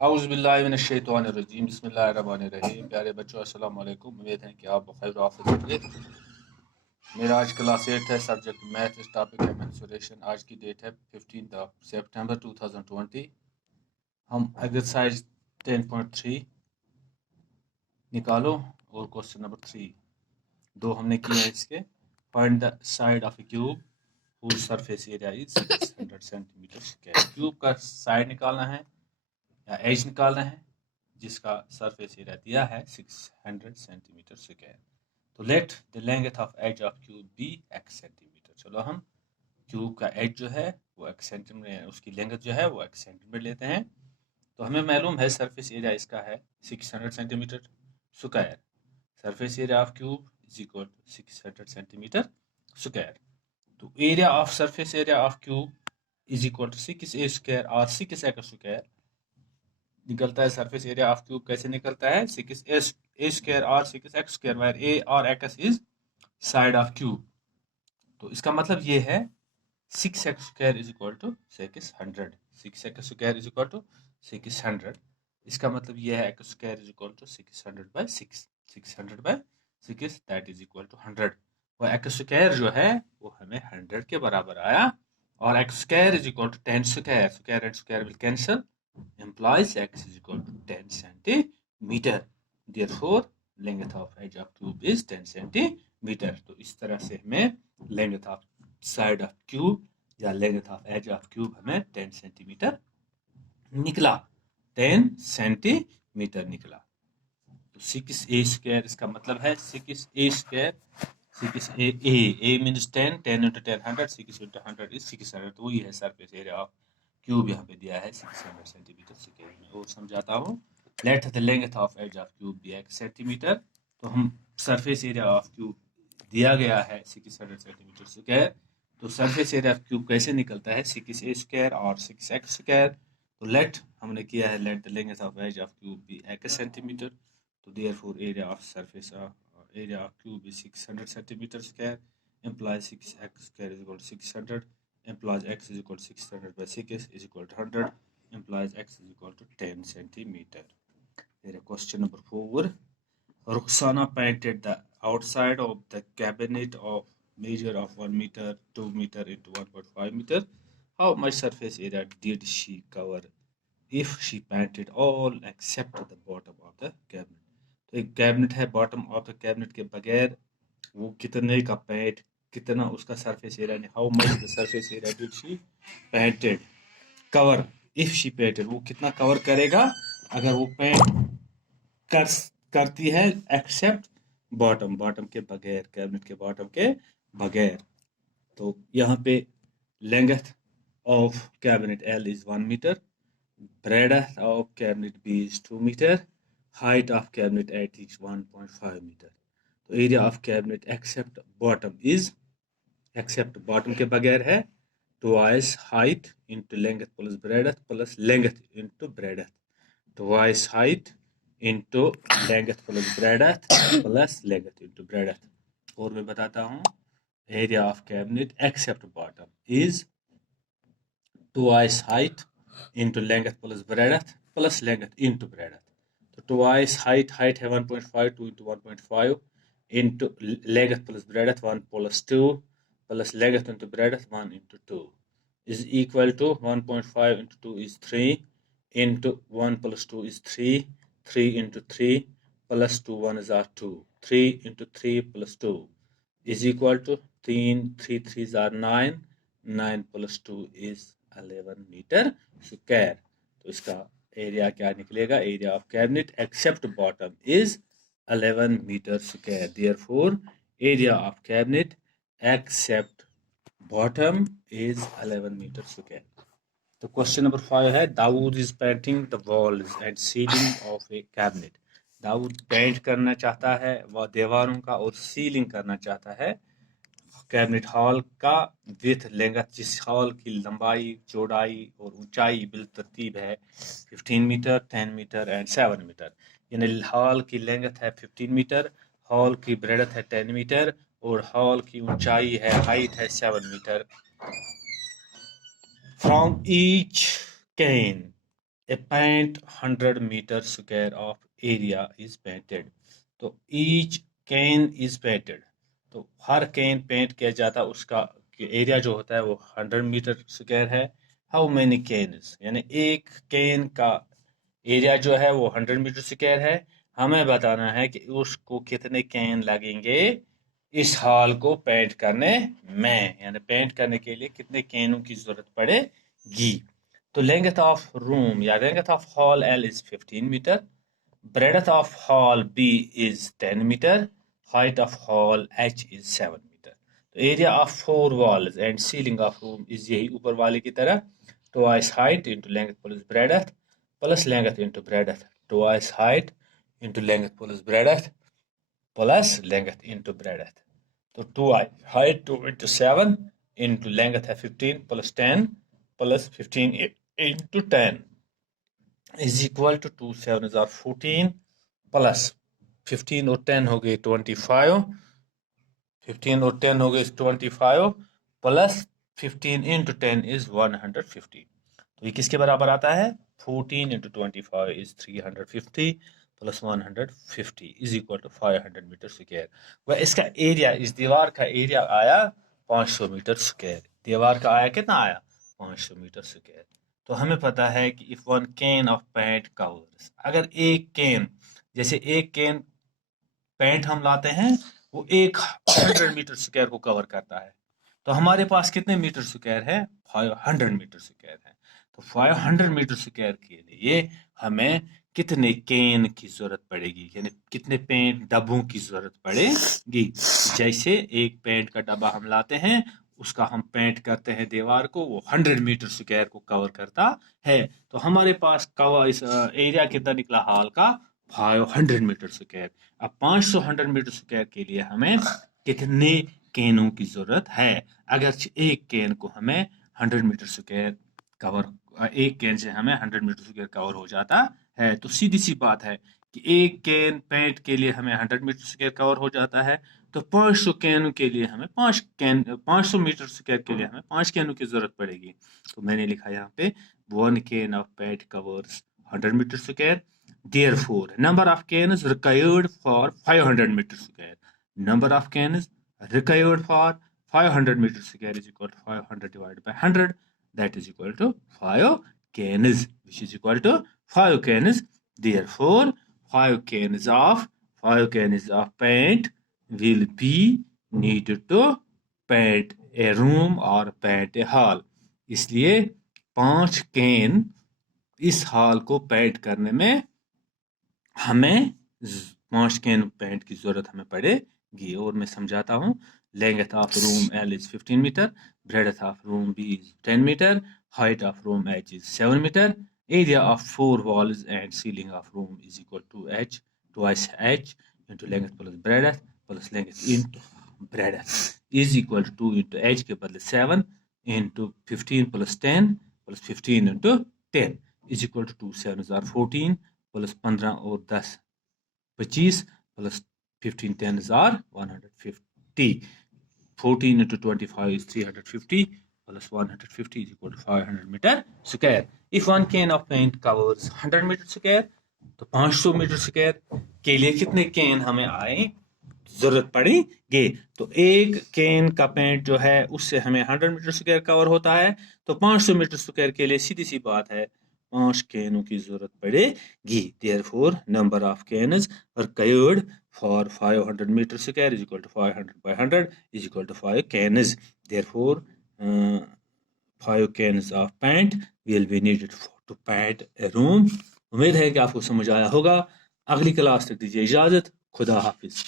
औज़ुबिल्लाहिमिनश्शैतानिर्रजीम बिस्मिल्लाहिर्रहमानिर्रहीम। प्यारे बच्चों, अस्सलाम वालेकुम। उम्मीद है कि आप बखैर आफियत होंगे। मेरा आज क्लास 8 है, सब्जेक्ट मैथ, इस टॉपिक है मेंसुरेशन। आज की डेट है 15 सितंबर 2020। हम एक्सरसाइज 10.3 निकालो और क्वेश्चन नंबर 3 दो हमने किया है इसके। Find the side of A cube whose surface area is 600 centimetre square. Cube का साइड निकालना है या एज निकालना है जिसका सरफेस एरिया दिया है 600 सेंटीमीटर स्क्वायर। तो let the length of edge of cube be x centimetre. चलो हम क्यूब का एज जो है वो x सेंटीमीटर, उसकी लेंथ जो है वो x सेंटीमीटर लेते हैं। तो हमें मालूम है सरफेस एरिया इसका है 600 centimetre square. Surface area of cube is equal to 600 centimetre square. तो area of surface area of cube is equal to 6a square और 6x स्क्वायर निकलता है। सरफेस एरिया ऑफ क्यूब कैसे निकलता है? 6a स्क्वायर और 6x स्क्वायर, वेयर a और x is side of cube. तो इसका मतलब ये है 6x square is equal to 600। 6x square is equal to 600। इसका मतलब ये है x square is equal to 600 by 6। 600 by 6 that is equal to 100। वो x स्क्वायर जो है वो हमें 100 के बराबर आया। और x square is equal to 10 square, square and square will cancel, implies x is equal to 10 centimeter. Therefore, length of edge of cube is 10 centimeter. तो इस तरह से हमें length of side of cube या length of edge of cube हमें 10 centimetre निकला। 10 centimetre निकला। तो 6a स्क्वायर, इसका मतलब है 6a square, 6a means 10, 10 into 10 100, 6 into 100 is 600। तो वही है सरफेस एरिया ऑफ क्यूब यहाँ पे दिया है 600 सेंटीमीटर स्क्वायर में। और समझाता हूँ, let the length of edge of cube be x centimetre. तो हम सरफेस एरिया ऑफ क्यूब दिया गया है 600 सेंटीमीटर स्क्वायर। तो सरफेस एरिया ऑफ क्यूब कैसे निकलता है? 6a स्क्वायर और 6x स्क्वायर। तो लेट हमने किया है let the length of edge of cube be x centimetre. तो therefore area of surface area of cube is 600 centimeter square, implies 6x square is equal to 600, implies x is equal to 600 by 6 is equal to 100, implies x is equal to 10 centimeter. Here question number 4. Ruxana painted the outside of the cabinet of measure of 1 meter, 2 meter into 1.5 meter. How much surface area did she cover if she painted all except the bottom of the cabinet? तो एक cabinet है, bottom of the cabinet के बगैर वो कितने का paint, कितना उसका surface area, how much the surface area did she painted cover if she painted, वो कितना कवर करेगा अगर वो पेंट करती है एक्सेप्ट बॉटम, बॉटम के बगैर, कैबिनेट के बॉटम के बगैर। तो यहाँ पे length of cabinet L is 1 metre, breadth of cabinet B is 2 meter, height of cabinet A is 1.5 meter. तो area of cabinet except bottom is, except bottom के बगैर है twice height into length plus breadth plus length into breadth, twice height into length plus breadth plus length into breadth। और मैं बताता हूँ, area of cabinet except bottom is twice height into length plus breadth plus length into breadth। तो twice height, height है 1.5, 2 into 1.5 into length plus breadth 1 plus 2 plus length into breadth 1 into 2 is equal to 1.5 into 2 is 3 into 1 plus 2 is 3, 3 into 3 plus 2 1 is 2, 3 into 3 plus 2 is equal to 3, 3 3s are 9, 9 plus 2 is 11 metre square. तो इसका area क्या निकलेगा? Area of cabinet except bottom is 11 metre square. Therefore area of cabinet except bottom is 11 metre square. तो question number 5 है, Daud is painting the walls and ceiling of a cabinet. Daud paint करना चाहता है वह दीवारों का और सीलिंग करना चाहता है कैबिनेट हॉल का विथ लेंथ, जिस हॉल की लंबाई, चौड़ाई और ऊंचाई बिलतरतीब है 15 मीटर, 10 मीटर एंड 7 मीटर। यानी हॉल की लेंथ है 15 मीटर, हॉल की ब्रेडथ है 10 मीटर और हॉल की ऊंचाई है, हाइट है 7 metre. From each can A paint 100 meter square of area is painted. तो each can is painted. तो हर कैन पेंट किया जाता है, उसका एरिया जो होता है वो 100 मीटर स्क्वायर है. हाउ मेनी कैन्स, यानी एक कैन का एरिया जो है वो 100 मीटर स्क्वायर है. हमें बताना है कि उसको कितने कैन लगेंगे इस हॉल को पेंट करने में, यानी पेंट करने के लिए कितने कैनों की जरूरत पड़ेगी. तो लेंथ ऑफ रूम या length of hall L is 15 meter, breadth of hall B is 10 meter, height of hall H is 7 meter. तो area of 4 walls and ceiling of room is यही ऊपर वाले की तरह, twice height into length plus breadth plus length into breadth, twice height into length plus breadth plus length into breadth. तो 2 height 2 into 7 into length है 15 plus 10 plus 15 into 10 is equal to 2 7s are 14 plus 15 और 10 हो गए 25, 15 और 10 हो गए 25 plus 15 into 10 is 150. तो ये किसके बराबर आता है? 14 into 25 is 350 plus 150 is equal to 500 metre square. वह इसका एरिया, इस दीवार का एरिया आया 500 मीटर स्क्वायर. दीवार का आया कितना आया? 500 मीटर स्क्वायर. तो हमें पता है कि if one can of paint covers, अगर एक कैन, जैसे एक कैन पेंट हम लाते हैं वो 100 मीटर स्क्वायर को कवर करता है, तो हमारे पास कितने मीटर स्क्वायर है? 500 मीटर स्क्वायर है. तो 500 मीटर स्क्वायर के लिए हमें कितने कैन की जरूरत पड़ेगी, यानी कितने पेंट डब्बों की जरूरत पड़ेगी. जैसे एक पेंट का डब्बा हम लाते हैं, उसका हम पेंट करते हैं दीवार को, वो 100 मीटर स्क्वायर को कवर करता है. तो हमारे पास कवर इस एरिया कितना निकला हॉल का? 500 मीटर स्क्वायर. अब 500 मीटर स्क्वायर के लिए हमें कितने कैनों की जरूरत है? अगर एक कैन को हमें 100 मीटर स्क्वायर कवर, एक कैन से हमें 100 मीटर स्क्वायर कवर हो जाता है, तो सीधी सी बात है कि एक कैन पेंट के लिए हमें 100 मीटर स्क्वायर कवर हो जाता है. तो 500 कैन के लिए हमें 500 मीटर स्क्वायर के लिए हमें 5 कैनों की जरूरत पड़ेगी. तो मैंने लिखा यहाँ पे 1 can of paint covers 100 metre square. Therefore, number of cans required for 500 meter square. Number of cans required for 500 meter square is equal to 500 divided by 100. That is equal to 5 cans, which is equal to 5 cans. Therefore, 5 cans of paint will be needed to paint a room or paint a hall. इसलिए 5 can इस hall को paint करने में हमें 5 can paint की जरूरत हमें पड़ेगी. और मैं समझाता हूँ. Length of room L is 15 metre, breadth of room B is 10 metre, height of room H is 7 metre, area of 4 walls and ceiling of room is equal to H, twice H into length plus length into breadth is equal to 2 into H के बदले 7 into 15 plus 10 plus 15 into 10 is equal to 2 7s are 14 plus 15 और 10 25 plus 15 10s are 150. 14 into 25 is 350 plus 150 is equal to 500 meter square. If one can of paint covers 100 meter square, तो 500 metre square के लिए कितने can हमें आए जरूरत पड़ेगी? तो एक कैन का पेंट जो है उससे हमें 100 मीटर स्क्वायर कवर होता है. तो 500 मीटर स्क्वायर के लिए सीधी सी बात है 5 कैनों की जरूरत पड़ेगी. Therefore, number of cans required for 500 meter square is equal to 500 by 100 is equal to 5 cans. Therefore, 5 cans of paint will be needed to paint a room. उम्मीद है कि आपको समझ आया होगा. अगली क्लास तक दीजिए इजाजत. खुदा हाफिज.